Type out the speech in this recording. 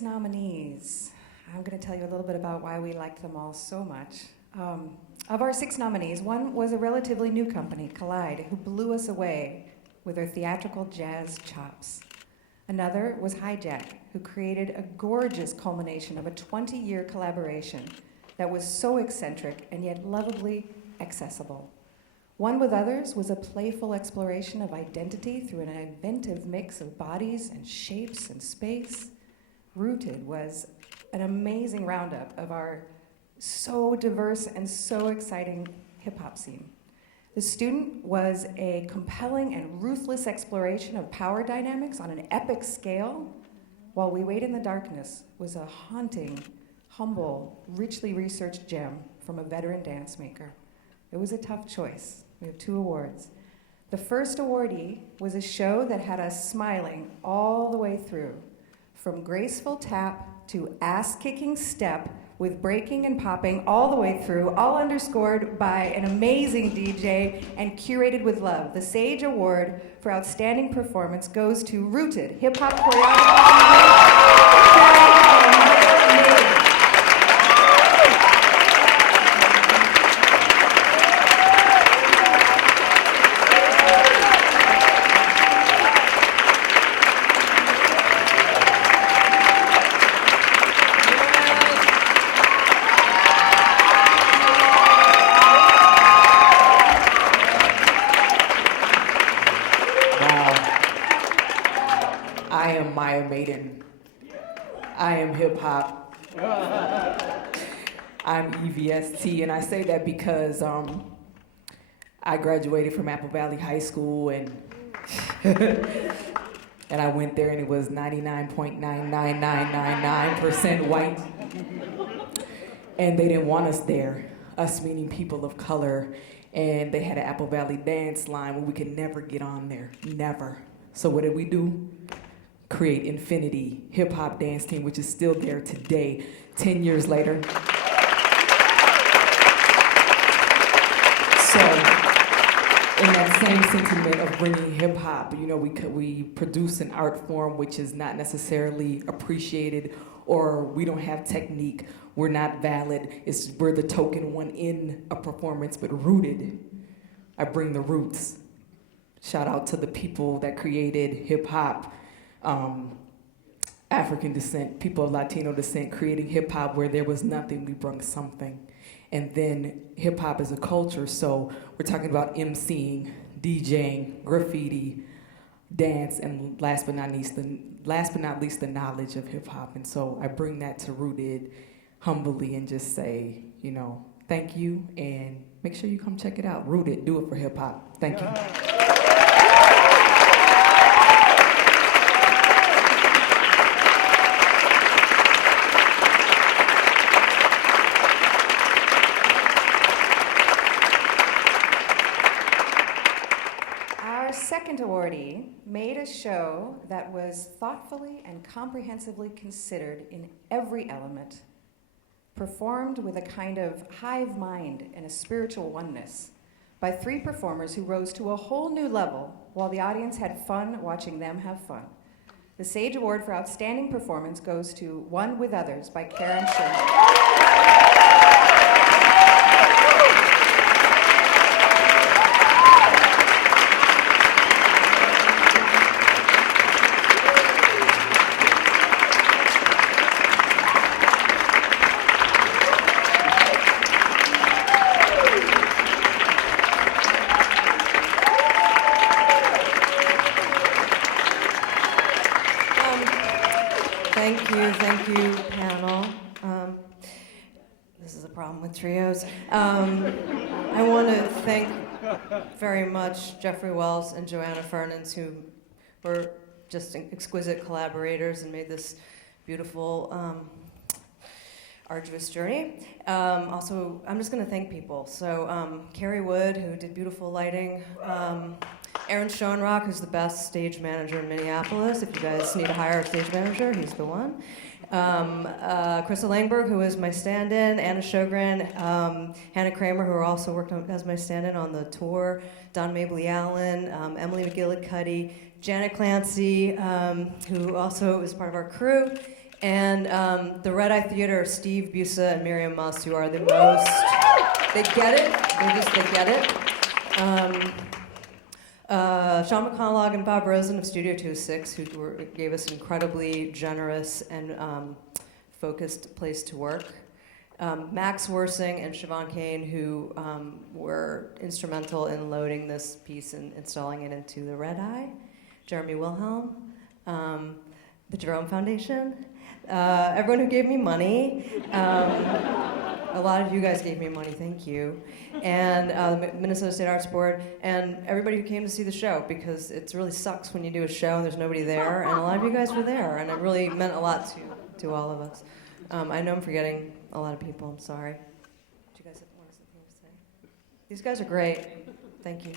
6 nominees. I'm going to tell you a little bit about why we liked them all so much. Of our 6 nominees, one was a relatively new company, Collide, who blew us away with their theatrical jazz chops. Another was Hijack, who created a gorgeous culmination of a 20-year collaboration that was so eccentric and yet lovably accessible. One with Others was a playful exploration of identity through an inventive mix of bodies and shapes and space. Rooted was an amazing roundup of our so diverse and so exciting hip-hop scene. The Student was a compelling and ruthless exploration of power dynamics on an epic scale, while We Wait in the Darkness was a haunting, humble, richly researched gem from a veteran dance maker. It was a tough choice. We have 2 awards. The first awardee was a show that had us smiling all the way through, from graceful tap to ass-kicking step, with breaking and popping all the way through, all underscored by an amazing DJ and curated with love. The Sage Award for Outstanding Performance goes to Rooted, hip-hop choreography. I am hip-hop. I'm EVST, and I say that because I graduated from Apple Valley High School, and and I went there, and it was 99.99999% white, and they didn't want us there, us meaning people of color, and they had an Apple Valley dance line where we could never get on there, never. So what did we do? Create Infinity hip-hop dance team, which is still there today, 10 years later. So, in that same sentiment of bringing hip-hop, you know, we produce an art form which is not necessarily appreciated, or we don't have technique, we're not valid, we're the token one in a performance, but rooted. I bring the roots. Shout out to the people that created hip-hop, African descent, people of Latino descent, creating hip-hop where there was nothing, we brought something. And then hip-hop is a culture, so we're talking about emceeing, DJing, graffiti, dance, and last but not least, the knowledge of hip-hop. And so I bring that to Rooted humbly and just say, you know, thank you, and make sure you come check it out. Rooted, do it for hip-hop. Thank you. Second awardee made a show that was thoughtfully and comprehensively considered in every element, performed with a kind of hive mind and a spiritual oneness by 3 performers who rose to a whole new level while the audience had fun watching them have fun. The Sage Award for Outstanding Performance goes to One with Others by Karen Sherman. Thank you, panel. This is a problem with trios. I want to thank very much Jeffrey Wells and Joanna Fernans, who were just exquisite collaborators and made this beautiful, arduous journey. Also, I'm just going to thank people. So, Carrie Wood, who did beautiful lighting. Aaron Schoenrock, who's the best stage manager in Minneapolis. If you guys need to hire a stage manager, he's the one. Krista Langberg, who is my stand-in, Anna Sjogren, Hannah Kramer, who also worked as my stand-in on the tour, Don Mabley Allen, Emily McGillicuddy, Janet Clancy, who also is part of our crew, And the Red Eye Theater, Steve Busa and Miriam Muss, who are the most, they get it, they get it. Sean McConaughey and Bob Rosen of Studio 206, who gave us an incredibly generous and focused place to work. Max Worsing and Siobhan Kane, who were instrumental in loading this piece and installing it into the Red Eye. Jeremy Wilhelm, the Jerome Foundation, everyone who gave me money. A lot of you guys gave me money, thank you. And the Minnesota State Arts Board, and everybody who came to see the show, because it really sucks when you do a show and there's nobody there, and a lot of you guys were there, and it really meant a lot to all of us. I know I'm forgetting a lot of people, I'm sorry. Do you guys have something to say? These guys are great. Thank you.